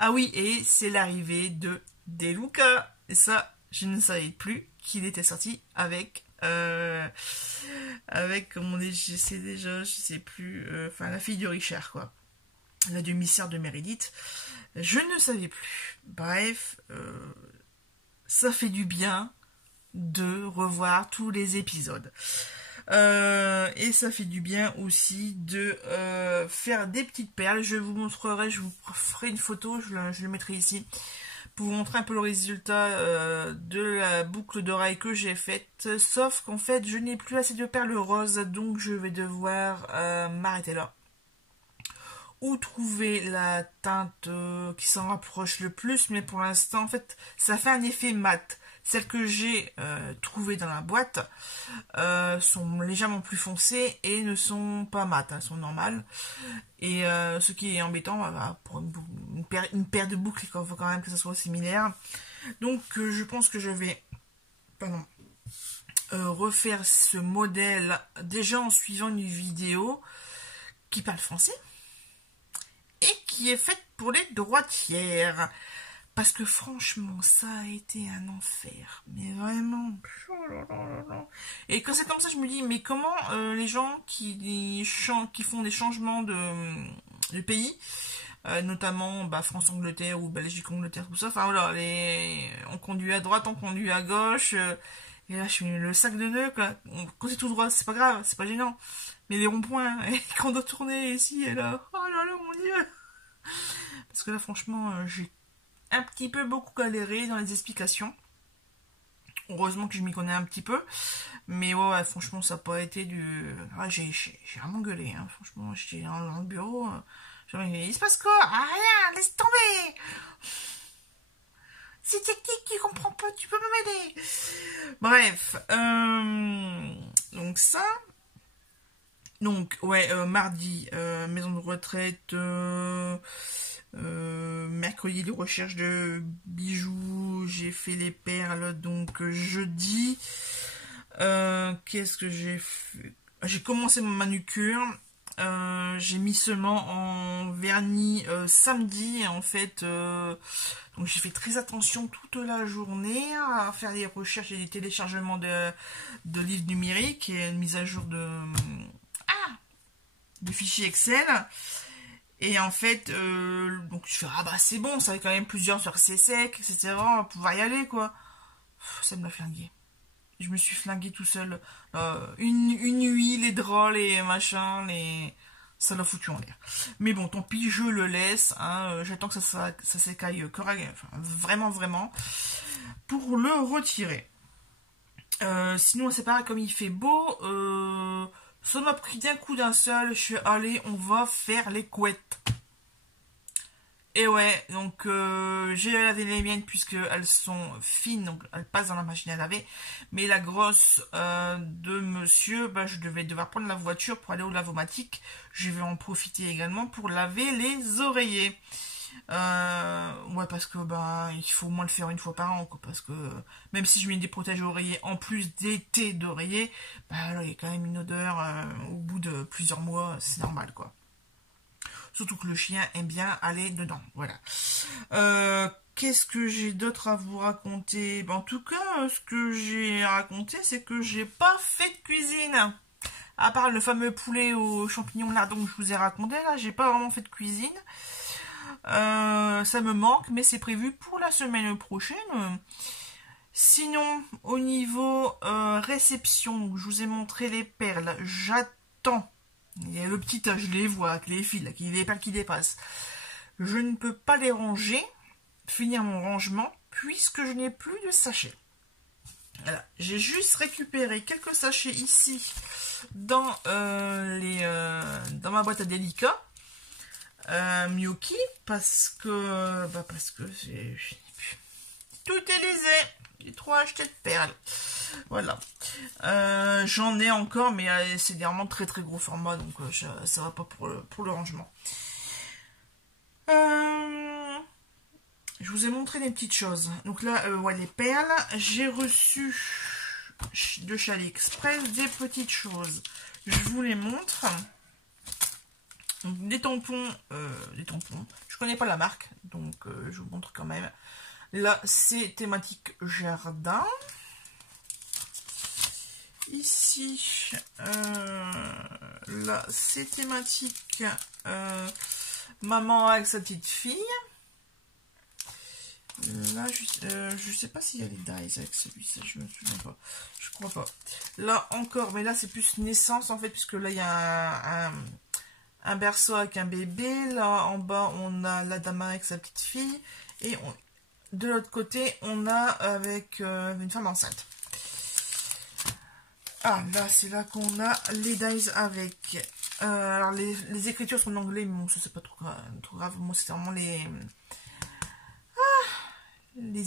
Ah oui, et c'est l'arrivée de DeLuca. Et ça, je ne savais plus qu'il était sorti avec, comme on dit, je sais déjà, je sais plus, la fille de Richard, quoi. La demi-sœur de Meredith. Je ne savais plus. Bref, ça fait du bien de revoir tous les épisodes. Et ça fait du bien aussi de faire des petites perles. Je vous montrerai, je vous ferai une photo, je le mettrai ici, pour vous montrer un peu le résultat de la boucle d'oreille que j'ai faite. Sauf qu'en fait, je n'ai plus assez de perles roses, donc je vais devoir m'arrêter là. Ou trouver la teinte qui s'en rapproche le plus, mais pour l'instant, en fait, ça fait un effet mat. Celles que j'ai trouvées dans la boîte sont légèrement plus foncées et ne sont pas mat, elles sont normales. Et ce qui est embêtant, pour une une paire de boucles, il faut quand même que ça soit similaire. Donc je pense que je vais refaire ce modèle déjà en suivant une vidéo qui parle français et qui est faite pour les droitières. Parce que franchement, ça a été un enfer. Mais vraiment. Et quand c'est comme ça, je me dis, mais comment les gens qui font des changements de pays, notamment France-Angleterre ou Belgique-Angleterre, tout ça, enfin voilà, on conduit à droite, on conduit à gauche, et là je suis le sac de nœuds, quoi. Quand c'est tout droit, c'est pas grave, c'est pas gênant. Mais les ronds-points, et quand on doit tourner ici et là, oh là là, mon Dieu. Parce que là, franchement, j'ai un petit peu beaucoup galéré dans les explications. Heureusement que je m'y connais un petit peu. Mais ouais, franchement, ça n'a pas été du... Ah, j'ai vraiment gueulé, hein. Franchement, j'étais dans le bureau. Il se passe quoi? Ah, rien, laisse tomber. C'est technique, tu comprends pas, tu peux m'aider. Bref. Donc ça... Donc, ouais, mardi, maison de retraite... mercredi de recherche de bijoux, j'ai fait les perles. Donc jeudi, qu'est-ce que j'ai fait? J'ai commencé mon manucure, j'ai mis seulement en vernis samedi en fait. Donc j'ai fait très attention toute la journée à faire des recherches et des téléchargements de livres numériques et une mise à jour de fichiers Excel. Et en fait, donc je fais, ah bah c'est bon, ça fait quand même plusieurs sur c'est sec, etc. On va pouvoir y aller, quoi. Ça me l'a flingué. Je me suis flingué tout seul. Une nuit, les draps, les machins, ça l'a foutu en l'air. Mais bon, tant pis, je le laisse. Hein, j'attends que ça s'écaille correctement, enfin, vraiment, pour le retirer. Sinon, c'est pareil, comme il fait beau... ça m'a pris d'un coup d'un seul, je suis allée, on va faire les couettes. Et ouais, donc j'ai lavé les miennes puisqu'elles sont fines, donc elles passent dans la machine à laver. Mais la grosse de monsieur, je devais devoir prendre la voiture pour aller au lavomatique. Je vais en profiter également pour laver les oreillers. Ouais, parce que il faut au moins le faire une fois par an, quoi, parce que même si je mets des protèges oreillers en plus d'été d'oreiller, là il y a quand même une odeur au bout de plusieurs mois, c'est normal, quoi. Surtout que le chien aime bien aller dedans, voilà. Qu'est-ce que j'ai d'autre à vous raconter? En tout cas, ce que j'ai raconté, c'est que j'ai pas fait de cuisine. À part le fameux poulet aux champignons là, donc je vous ai raconté, là, j'ai pas vraiment fait de cuisine. Ça me manque, mais c'est prévu pour la semaine prochaine. Sinon, au niveau réception, je vous ai montré les perles. J'attends. Il y a le petit tas, je les vois, avec les fils, avec les perles qui dépassent. Je ne peux pas les ranger, finir mon rangement, puisque je n'ai plus de sachets. Voilà. J'ai juste récupéré quelques sachets ici dans ma boîte à délicats. Miyoki, parce que tout est lésé. J'ai trop acheté de perles. Voilà. J'en ai encore, mais c'est vraiment très très gros format, donc ça va pas pour le rangement. Je vous ai montré des petites choses. Donc là, ouais, les perles. J'ai reçu de chez AliExpress des petites choses. Je vous les montre. Donc, des tampons. Je connais pas la marque, donc je vous montre quand même. Là, c'est thématique jardin. Ici, là, c'est thématique maman avec sa petite fille. Là, je sais pas s'il y a les dies avec celui-ci, je me souviens pas. Je crois pas. Là encore, mais là c'est plus naissance en fait, puisque là il y a un berceau avec un bébé. Là en bas on a la dame avec sa petite fille. Et de l'autre côté on a avec une femme enceinte. Ah là c'est là qu'on a les dies avec. Alors les écritures sont en anglais, mais bon ça c'est pas trop grave. Moi c'est vraiment les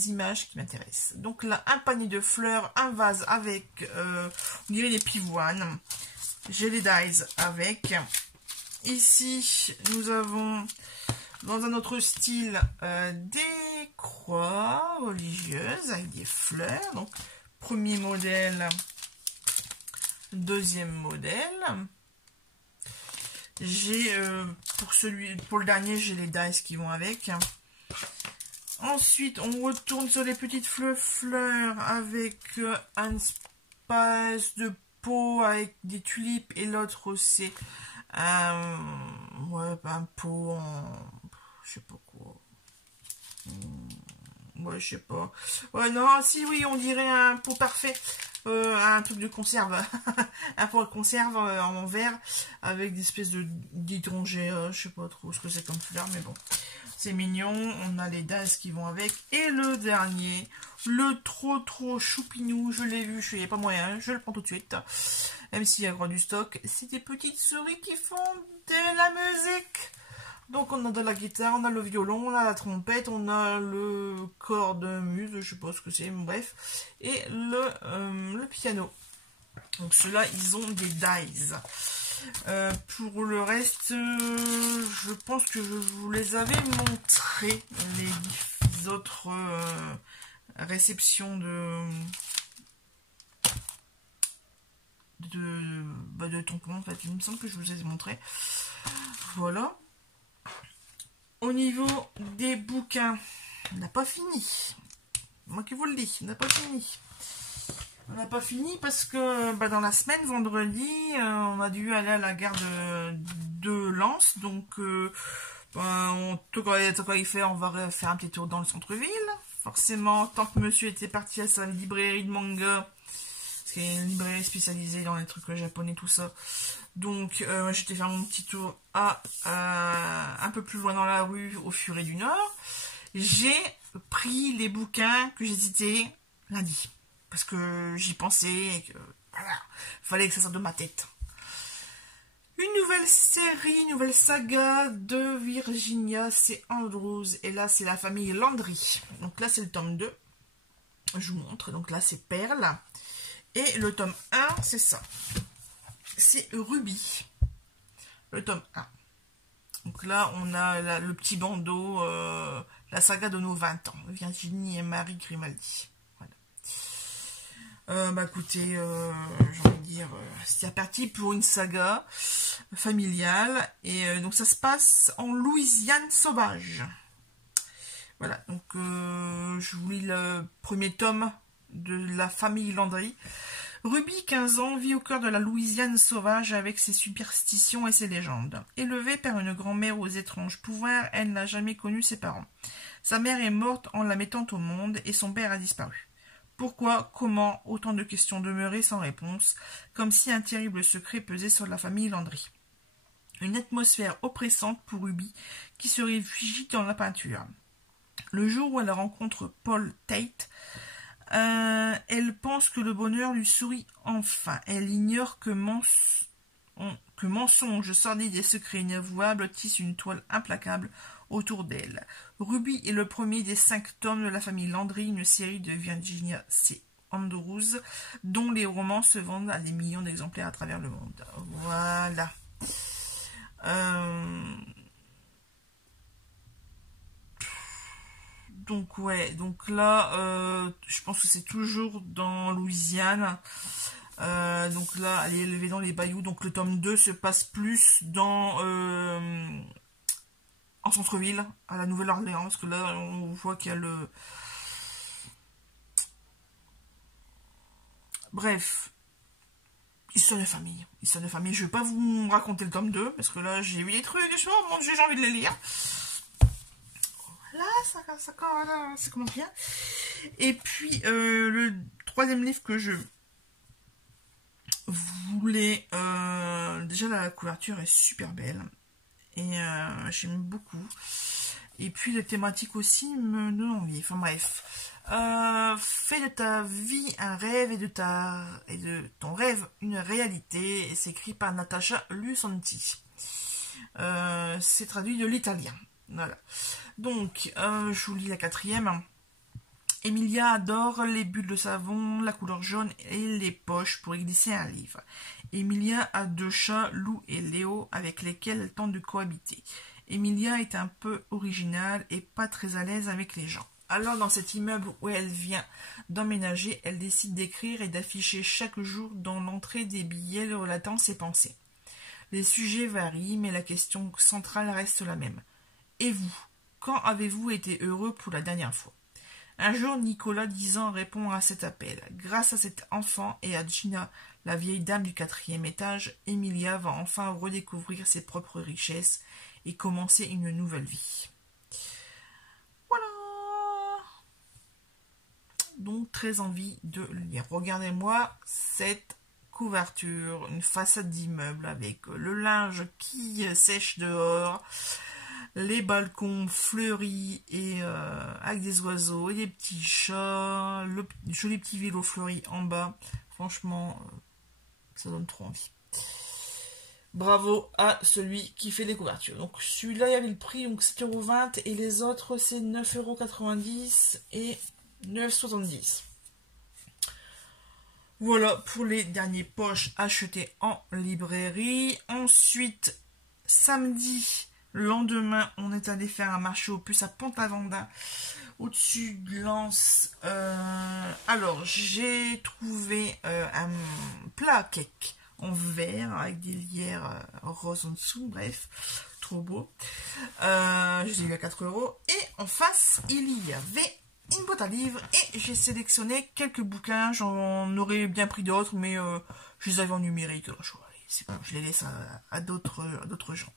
images qui m'intéressent. Donc là, un panier de fleurs, un vase avec, on dirait des pivoines. J'ai les dies avec. Ici, nous avons Dans un autre style, des croix religieuses avec des fleurs. Donc, premier modèle, deuxième modèle. J'ai, pour le dernier, j'ai les dice qui vont avec. Ensuite, on retourne sur les petites fleurs avec un espace de pot avec des tulipes. Et l'autre, c'est un pot en... je sais pas quoi. Ouais, je sais pas. Ouais, non, si, oui, on dirait un pot parfait. Un truc de conserve. Un pot de conserve en verre avec des espèces d'hydrangea. Je sais pas trop ce que c'est comme fleur, mais bon. C'est mignon. On a les dases qui vont avec. Et le dernier, le trop choupinou. Je l'ai vu, il n'y a pas moyen. Je le prends tout de suite. Même s'il y a gros du stock. C'est des petites souris qui font de la musique. Donc on a de la guitare, on a le violon, on a la trompette, on a le cornemuse, je sais pas ce que c'est, bref, et le piano. Donc ceux-là, ils ont des dies. Pour le reste, je pense que je vous les avais montrés, les autres réceptions de tampons, en fait. Il me semble que je vous les ai montrés. Voilà. Au niveau des bouquins, on n'a pas fini. Moi qui vous le dis, on n'a pas fini. On n'a pas fini parce que dans la semaine, vendredi, on a dû aller à la gare de Lens. Donc, tout quand il fait, on va faire un petit tour dans le centre-ville. Forcément, tant que monsieur était parti à sa librairie de manga, parce qu'il y a une librairie spécialisée dans les trucs japonais, tout ça. Donc, j'étais faire mon petit tour un peu plus loin dans la rue, au Furet du Nord. J'ai pris les bouquins que j'hésitais lundi. Parce que j'y pensais et que, voilà, fallait que ça sorte de ma tête. Une nouvelle série, une nouvelle saga de Virginia, c'est Andrews. Et là, c'est la famille Landry. Donc là, c'est le tome 2. Je vous montre. Donc là, c'est Perle. Et le tome 1, c'est ça. C'est Ruby, le tome 1. Donc là, on a le petit bandeau, la saga de nos 20 ans, Virginie et Marie Grimaldi. Voilà. Écoutez, j'ai envie de dire, c'est parti pour une saga familiale. Et donc ça se passe en Louisiane sauvage. Voilà, donc je vous lis le premier tome de la famille Landry. Ruby, 15 ans, vit au cœur de la Louisiane sauvage avec ses superstitions et ses légendes. Élevée par une grand-mère aux étranges pouvoirs, elle n'a jamais connu ses parents. Sa mère est morte en la mettant au monde et son père a disparu. Pourquoi, comment, autant de questions demeuraient sans réponse, comme si un terrible secret pesait sur la famille Landry. Une atmosphère oppressante pour Ruby qui se réfugie dans la peinture. Le jour où elle rencontre Paul Tate, elle pense que le bonheur lui sourit enfin. Elle ignore que mensonges sordides et secrets inavouables tissent une toile implacable autour d'elle. Ruby est le premier des 5 tomes de la famille Landry, une série de Virginia C. Andrews, dont les romans se vendent à des millions d'exemplaires à travers le monde. Voilà. Donc ouais, donc là, je pense que c'est toujours dans Louisiane. Donc là, elle est élevée dans les bayous. Donc le tome 2 se passe plus dans en centre-ville, à la Nouvelle-Orléans, parce que là, on voit qu'il y a le... Bref, histoire de famille. Histoire de famille. Je vais pas vous raconter le tome 2, parce que là, j'ai vu des trucs, oh mon Dieu, j'ai envie de les lire. Là, ça commence bien. Et puis, le troisième livre que je voulais... déjà, la couverture est super belle. Et j'aime beaucoup. Et puis, la thématique aussi me donne envie. Enfin, bref. Fais de ta vie un rêve et de ton rêve une réalité. C'est écrit par Natasha Lusanti. C'est traduit de l'italien. Voilà. Donc, je vous lis la 4e. Emilia adore les bulles de savon, la couleur jaune et les poches pour y glisser un livre. Emilia a 2 chats, Lou et Léo, avec lesquels elle tente de cohabiter. Emilia est un peu originale et pas très à l'aise avec les gens. Alors dans cet immeuble où elle vient d'emménager, elle décide d'écrire et d'afficher chaque jour dans l'entrée des billets relatant ses pensées. Les sujets varient, mais la question centrale reste la même. Et vous, quand avez-vous été heureux pour la dernière fois? Un jour, Nicolas, 10 ans, répond à cet appel. Grâce à cet enfant et à Gina, la vieille dame du 4e étage, Emilia va enfin redécouvrir ses propres richesses et commencer une nouvelle vie. Voilà. Donc, très envie de lire. Regardez-moi cette couverture, une façade d'immeuble avec le linge qui sèche dehors, les balcons fleuris et avec des oiseaux et des petits chats, le joli petit vélo fleuri en bas. Franchement, ça donne trop envie. Bravo à celui qui fait les couvertures. Donc celui-là, il y avait le prix, donc 7,20 € et les autres, c'est 9,90 € et 9,70 €. Voilà pour les derniers poches achetés en librairie. Ensuite, samedi, le lendemain, on est allé faire un marché aux puces à Pont-Aventin, au-dessus de Lens. Alors, j'ai trouvé un plat à cake en verre avec des lierres roses en dessous, bref, trop beau. Je les ai eu à 4 €. Et en face, il y avait une boîte à livres et j'ai sélectionné quelques bouquins. J'en aurais bien pris d'autres, mais je les avais en numérique. Alors je les laisse à d'autres gens.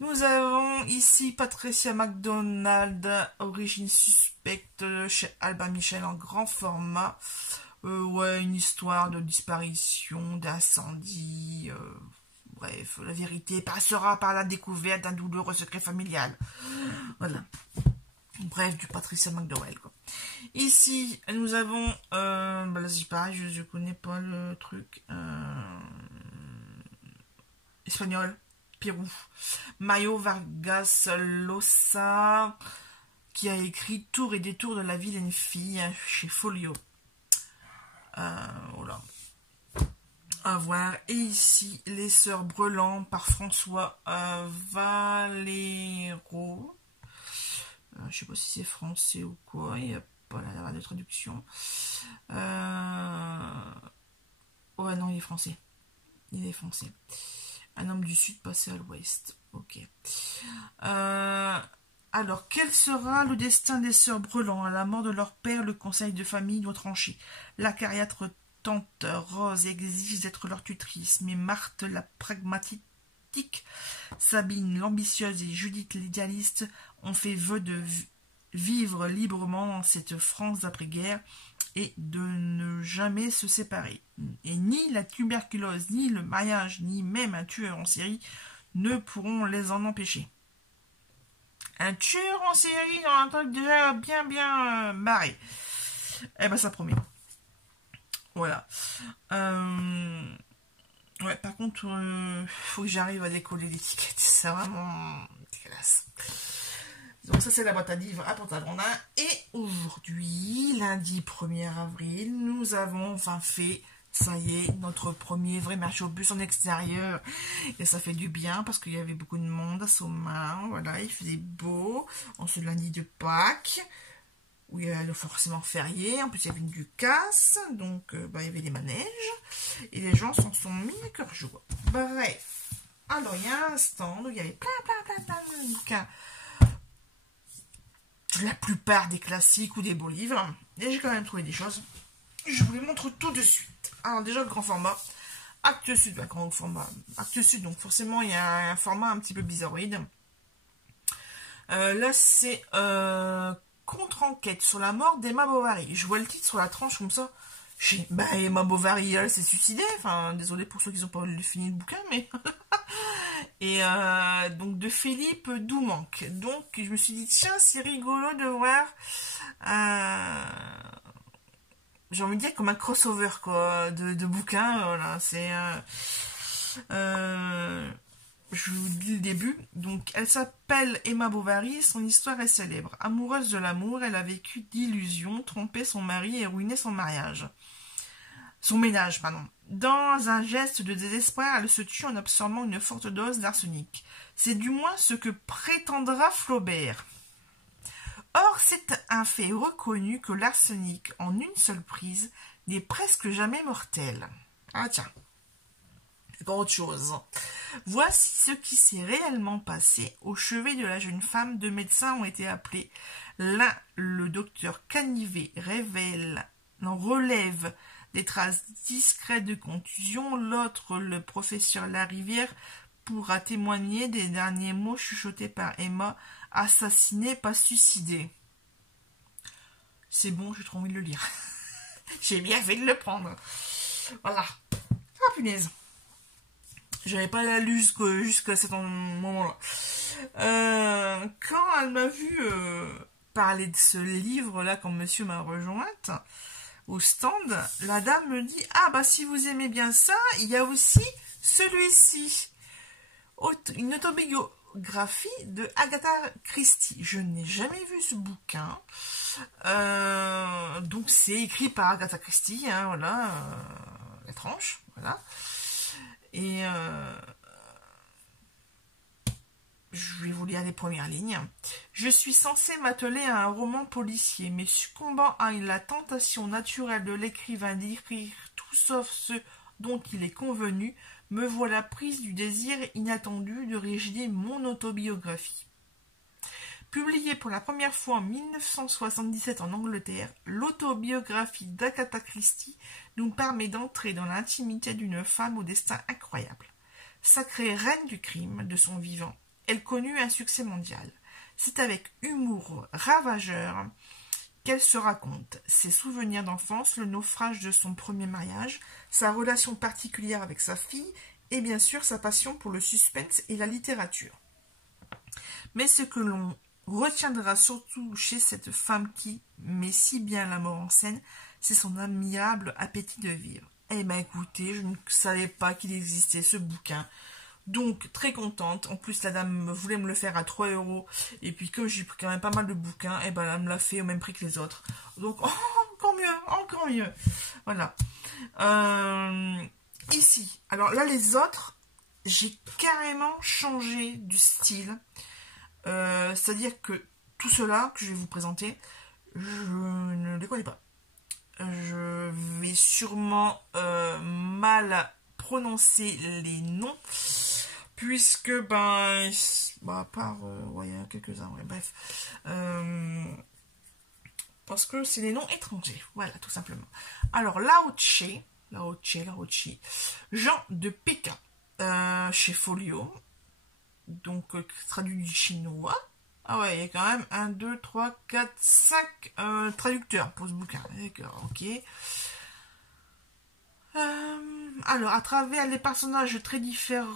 Nous avons ici Patricia McDonald, Origine suspecte chez Albin Michel en grand format. Ouais, une histoire de disparition, d'incendie. Bref, la vérité passera par la découverte d'un douloureux secret familial. Voilà. Bref, du Patricia McDowell, quoi. Ici, nous avons... là, c'est pareil, je connais pas le truc. Espagnol. Pérou. Mario Vargas Llosa, qui a écrit Tour et détour de la ville et une fille chez Folio. Voilà. À voir. Et ici, Les Sœurs Brelan par François Valero. Je sais pas si c'est français ou quoi, il n'y a pas la de traduction. Ouais, non, il est français. Il est français. Un homme du Sud passé à l'Ouest. Ok. Alors, quel sera le destin des sœurs Brelan? À la mort de leur père, le conseil de famille doit trancher. L'acariâtre tante Rose exige d'être leur tutrice, mais Marthe, la pragmatique, Sabine, l'ambitieuse, et Judith, l'idéaliste, ont fait vœu de vivre librement dans cette France d'après-guerre et de ne jamais se séparer. Et ni la tuberculose, ni le mariage, ni même un tueur en série ne pourront les en empêcher. Un tueur en série dans un truc déjà bien barré. Eh ben ça promet. Voilà. Ouais, par contre, faut que j'arrive à décoller l'étiquette. C'est vraiment dégueulasse. Donc ça, c'est la boîte à livres à Pont-Aventin. Et aujourd'hui, lundi 1er avril, nous avons enfin fait, ça y est, notre premier vrai marché aux puces en extérieur. Et ça fait du bien parce qu'il y avait beaucoup de monde à Somain. Voilà, il faisait beau en ce lundi de Pâques, où il y avait forcément férié. En plus, il y avait une Ducasse, donc il y avait des manèges. Et les gens s'en sont mis à cœur joie. Bref. Alors, il y a un stand où il y avait plein de bouquins. La plupart des classiques ou des beaux livres. Et j'ai quand même trouvé des choses. Je vous les montre tout de suite. Alors, déjà, le grand format. Actes Sud, grand format. Actes Sud, donc forcément, il y a un format un petit peu bizarroïde. Là, c'est... contre-enquête sur la mort d'Emma Bovary. Je vois le titre sur la tranche comme ça. Emma Bovary, elle s'est suicidée. Enfin, désolé pour ceux qui n'ont pas fini le bouquin, mais... Et donc, de Philippe Doumanque. Donc, je me suis dit, tiens, c'est rigolo de voir... j'ai envie de dire comme un crossover, quoi, de bouquins. Voilà, c'est... je vous dis le début. Donc, elle s'appelle Emma Bovary. Son histoire est célèbre. Amoureuse de l'amour, elle a vécu d'illusions, trompé son mari et ruiné son mariage. son ménage, pardon. Dans un geste de désespoir, elle se tue en absorbant une forte dose d'arsenic. C'est du moins ce que prétendra Flaubert. Or, c'est un fait reconnu que l'arsenic, en une seule prise, n'est presque jamais mortel. Ah tiens, c'est pas autre chose. Voici ce qui s'est réellement passé. Au chevet de la jeune femme, 2 médecins ont été appelés. L'un, le docteur Canivet, relève des traces discrètes de contusion. L'autre, le professeur Larivière, pourra témoigner des derniers mots chuchotés par Emma, assassinée, pas suicidée. C'est bon, j'ai trop envie de le lire. J'ai bien fait de le prendre. Voilà. Ah punaise. J'avais pas la lu jusqu'à ce moment-là. Quand elle m'a vu parler de ce livre-là, quand monsieur m'a rejointe au stand, la dame me dit « Ah bah si vous aimez bien ça, il y a aussi celui-ci. » Une autobiographie de Agatha Christie. Je n'ai jamais vu ce bouquin. Donc c'est écrit par Agatha Christie, hein, voilà, la tranche, voilà. Et je vais vous lire les premières lignes. Je suis censée m'atteler à un roman policier, mais succombant à la tentation naturelle de l'écrivain d'écrire tout sauf ce dont il est convenu, me voilà prise du désir inattendu de rédiger mon autobiographie. Publiée pour la première fois en 1977 en Angleterre, l'autobiographie d'Agatha Christie nous permet d'entrer dans l'intimité d'une femme au destin incroyable. Sacrée reine du crime de son vivant, elle connut un succès mondial. C'est avec humour ravageur qu'elle se raconte ses souvenirs d'enfance, le naufrage de son premier mariage, sa relation particulière avec sa fille et bien sûr sa passion pour le suspense et la littérature. Mais ce que l'on retiendra surtout chez cette femme qui met si bien la mort en scène, c'est son admirable appétit de vivre. Eh ben écoutez, je ne savais pas qu'il existait ce bouquin. Donc, très contente. En plus, la dame voulait me le faire à 3 €. Et puis, comme j'ai pris quand même pas mal de bouquins, eh ben, elle me l'a fait au même prix que les autres. Donc, oh, encore mieux, encore mieux. Voilà. Ici. Alors là, les autres, j'ai carrément changé du style. C'est-à-dire que tout cela que je vais vous présenter, je ne les connais pas. Je vais sûrement mal prononcer les noms. Puisque, à part, ouais, il y en a quelques-uns, ouais, bref. Parce que c'est des noms étrangers, voilà, tout simplement. Alors, Lao Tché, Jean de Pékin, chez Folio, donc traduit du chinois. Ah ouais, il y a quand même 1, 2, 3, 4, 5 traducteurs pour ce bouquin. D'accord, ok. Alors, à travers les personnages très divers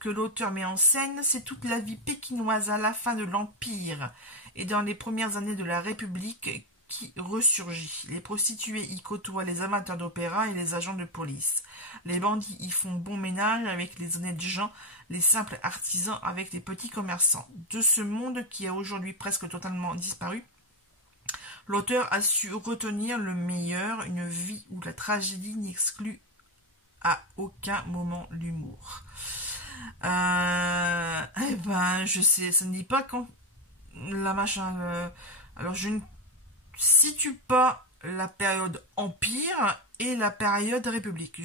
que l'auteur met en scène, c'est toute la vie pékinoise à la fin de l'Empire et dans les premières années de la République qui ressurgit. Les prostituées y côtoient les amateurs d'opéra et les agents de police. Les bandits y font bon ménage avec les honnêtes gens, les simples artisans avec les petits commerçants. De ce monde qui a aujourd'hui presque totalement disparu, l'auteur a su retenir le meilleur, une vie où la tragédie n'exclut à aucun moment l'humour. Je sais, ça ne dit pas quand la machin... alors, je ne situe pas la période Empire et la période République.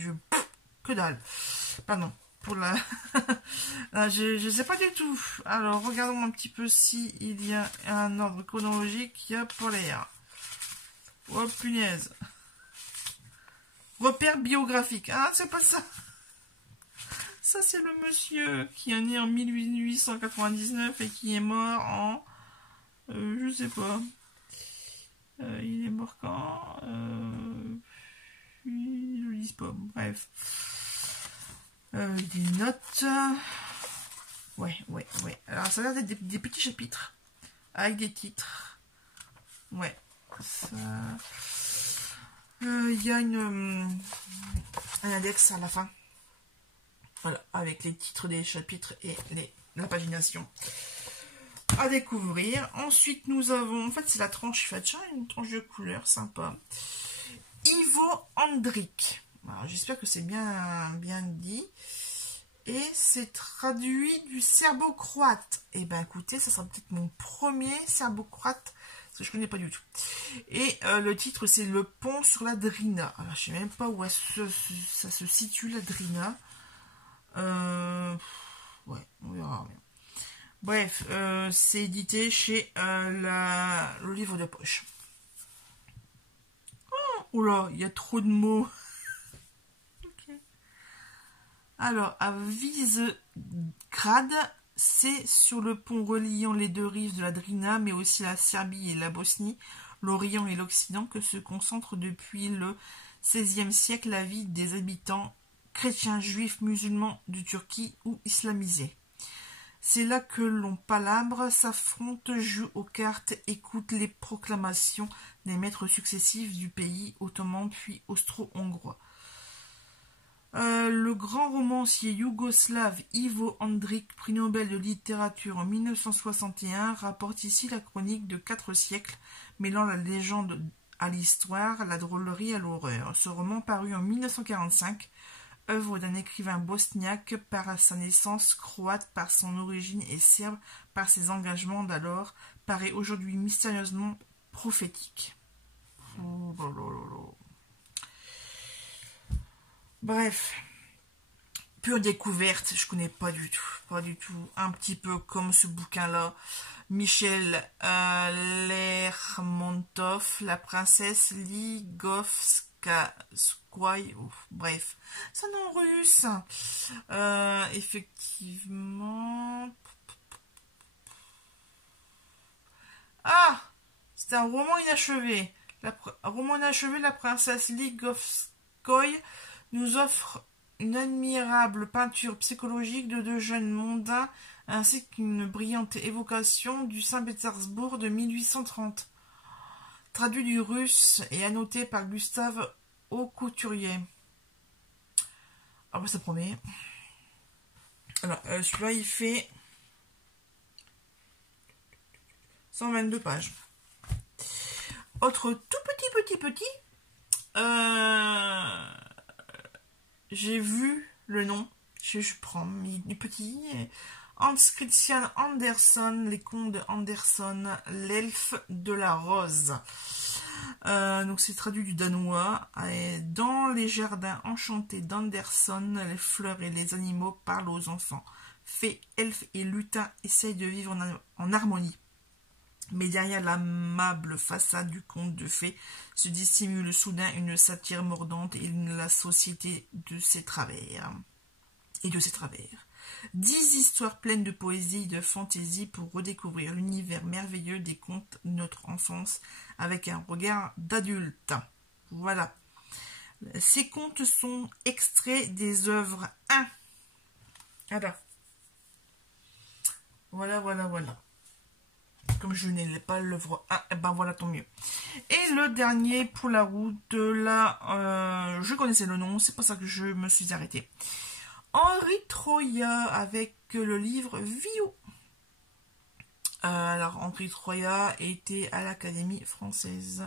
Que dalle. Pardon. Pour la... je sais pas du tout. Alors, regardons un petit peu si il y a un ordre chronologique qu'il y a pour les R. Oh, punaise. Repère biographique. Ah, c'est pas ça. Ça, c'est le monsieur qui est né en 1899 et qui est mort en... je sais pas. Il est mort quand ils le disent pas. Bref. Des notes. Ouais. Alors, ça a l'air d'être des petits chapitres. Avec des titres. Ouais. Ça... Il y a un index à la fin. Voilà. Avec les titres des chapitres et la pagination. À découvrir. Ensuite, nous avons... En fait, c'est la tranche Fatcha. Une tranche de couleur sympa. Ivo Andrić. J'espère que c'est bien dit. Et c'est traduit du serbo-croate. Et ben écoutez, ça sera peut-être mon premier serbo-croate, parce que je connais pas du tout. Et le titre, c'est Le pont sur la Drina. Alors, je sais même pas où ça se situe, la Drina. Ouais, on verra bien. Bref, c'est édité chez le livre de poche. Oh là, il y a trop de mots. Okay. Alors, à Visegrad, c'est sur le pont reliant les deux rives de la Drina, mais aussi la Serbie et la Bosnie, l'Orient et l'Occident, que se concentre depuis le XVIe siècle la vie des habitants chrétiens, juifs, musulmans de Turquie ou islamisés. C'est là que l'on palabre, s'affronte, joue aux cartes, écoute les proclamations des maîtres successifs du pays, ottoman puis austro-hongrois. Le grand romancier yougoslave Ivo Andrić, prix Nobel de littérature en 1961, rapporte ici la chronique de 4 siècles, mêlant la légende à l'histoire, la drôlerie à l'horreur. Ce roman, paru en 1945, œuvre d'un écrivain bosniaque par sa naissance, croate par son origine et serbe par ses engagements d'alors, paraît aujourd'hui mystérieusement prophétique. Oh là là là là. Bref, pure découverte, je connais pas du tout, un petit peu comme ce bouquin-là, Michel Lermontov, La princesse Ligovskaya. Bref, ça en russe. Effectivement. Ah, c'est un roman inachevé. Roman inachevé, La princesse Ligovskaya nous offre une admirable peinture psychologique de deux jeunes mondains ainsi qu'une brillante évocation du Saint-Pétersbourg de 1830. Traduit du russe et annoté par Gustave Aucouturier. Ah bah ça promet. Alors, celui-là il fait 122 pages. Autre tout petit. J'ai vu le nom. Je prends du petit. Hans Christian Andersen, Les Contes de Andersen, L'Elfe de la Rose. Donc c'est traduit du danois. Dans les jardins enchantés d'Anderson, les fleurs et les animaux parlent aux enfants. Fées, elfes et lutins essayent de vivre en harmonie. Mais derrière l'amable façade du conte de fées se dissimule soudain une satire mordante et la société de ses travers. 10 histoires pleines de poésie et de fantaisie pour redécouvrir l'univers merveilleux des contes de notre enfance avec un regard d'adulte. Voilà. Ces contes sont extraits des œuvres 1. Voilà. Comme je n'ai pas l'œuvre 1, et ben voilà, tant mieux. Et le dernier pour la route, là, je connaissais le nom, c'est pas ça que je me suis arrêtée. Henri Troya avec le livre Viou. Alors, Henri Troya était à l'Académie française.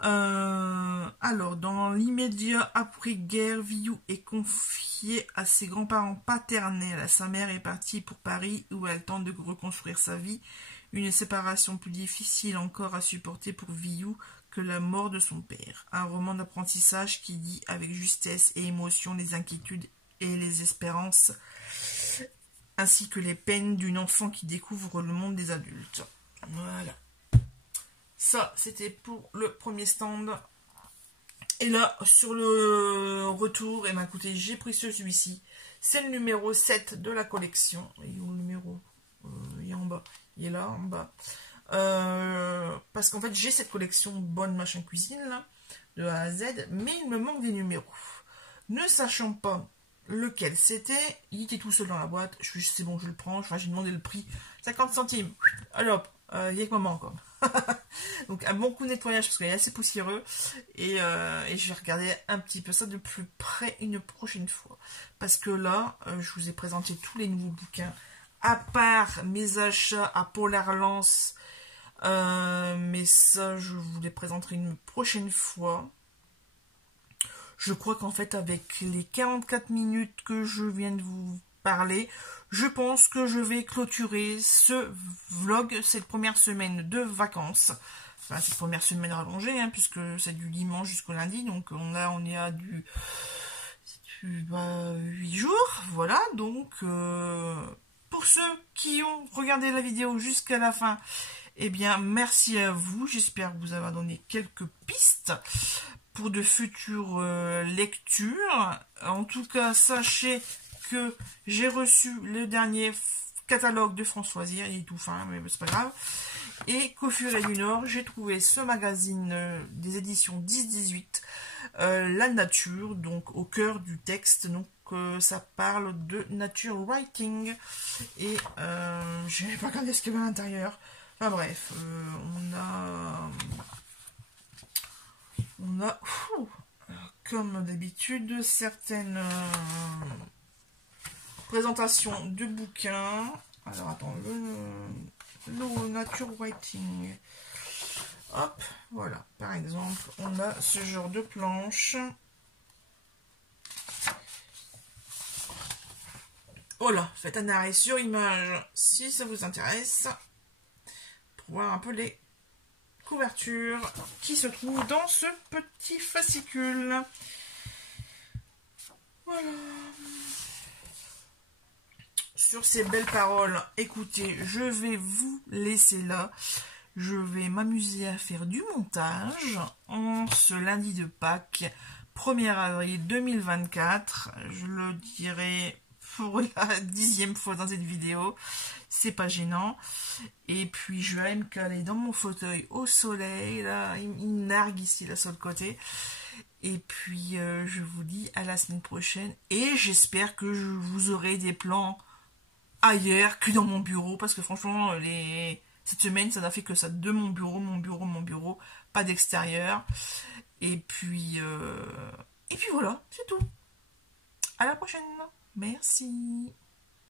Alors, dans l'immédiat après-guerre, Viou est confié à ses grands-parents paternels. Sa mère est partie pour Paris où elle tente de reconstruire sa vie. Une séparation plus difficile encore à supporter pour Viou que la mort de son père. Un roman d'apprentissage qui dit avec justesse et émotion les inquiétudes et les espérances, ainsi que les peines d'une enfant qui découvre le monde des adultes. Voilà. Ça, c'était pour le premier stand. Et là, sur le retour, écoutez, j'ai pris celui-ci. C'est le numéro 7 de la collection. Et où le numéro il est en bas. Il est là, en bas. Parce qu'en fait, j'ai cette collection bonne machin cuisine, là, de A à Z, mais il me manque des numéros. Ne sachant pas lequel c'était, il était tout seul dans la boîte. Je suis c'est bon, je le prends. Enfin, j'ai demandé le prix. 50 centimes. Alors, il y a que maman encore. Donc, un bon coup de nettoyage parce qu'il est assez poussiéreux. Et je vais regarder un petit peu ça de plus près une prochaine fois. Parce que là, je vous ai présenté tous les nouveaux bouquins. À part mes achats à Polar Lance, mais ça je vous les présenterai une prochaine fois. Je crois qu'en fait, avec les 44 minutes que je viens de vous parler, je pense que je vais clôturer ce vlog, cette première semaine de vacances. Enfin, cette première semaine rallongée, hein, puisque c'est du dimanche jusqu'au lundi, donc on est à du 8 jours, voilà. Donc pour ceux qui ont regardé la vidéo jusqu'à la fin, eh bien merci à vous, j'espère vous avoir donné quelques pistes pour de futures lectures. En tout cas, sachez que j'ai reçu le dernier catalogue de France Loisirs, il est tout fin, mais c'est pas grave. Et qu'au fur et du Nord, j'ai trouvé ce magazine des éditions 10-18, La Nature, donc au cœur du texte, donc ça parle de nature writing. Et je n'ai pas regardé ce qu'il y avait à l'intérieur. Enfin bref, on a comme d'habitude certaines présentations de bouquins. Alors attends, le nature writing. Hop, voilà. Par exemple, on a ce genre de planche. Voilà, faites un arrêt sur image si ça vous intéresse. Pour voir un peu les couvertures qui se trouvent dans ce petit fascicule. Voilà. Sur ces belles paroles, écoutez, je vais vous laisser là. Je vais m'amuser à faire du montage en ce lundi de Pâques, 1er avril 2024. Je le dirai pour la 10e fois dans cette vidéo. C'est pas gênant. Et puis je vais aller me caler dans mon fauteuil au soleil. Là, il nargue ici, là, sur le côté. Et puis je vous dis à la semaine prochaine. Et j'espère que je vous aurai des plans ailleurs que dans mon bureau. Parce que franchement, cette semaine, ça n'a fait que ça de mon bureau. Pas d'extérieur. Et puis voilà, c'est tout. À la prochaine. Merci.